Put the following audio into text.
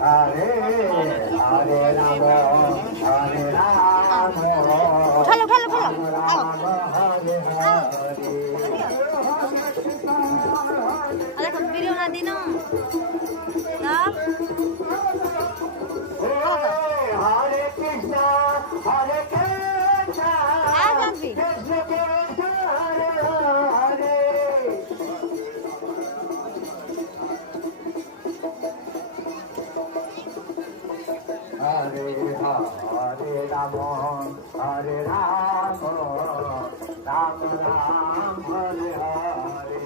Hare Hare Rama Hare Rama উঠালো উঠালো উঠালো Rama Hare Hare দেখো video না দিন Hare Krishna Hare Krishna জানবি Krishna Krishna Hare Hare Hare Hare Rama Hare Rama Rama Rama Hare Hare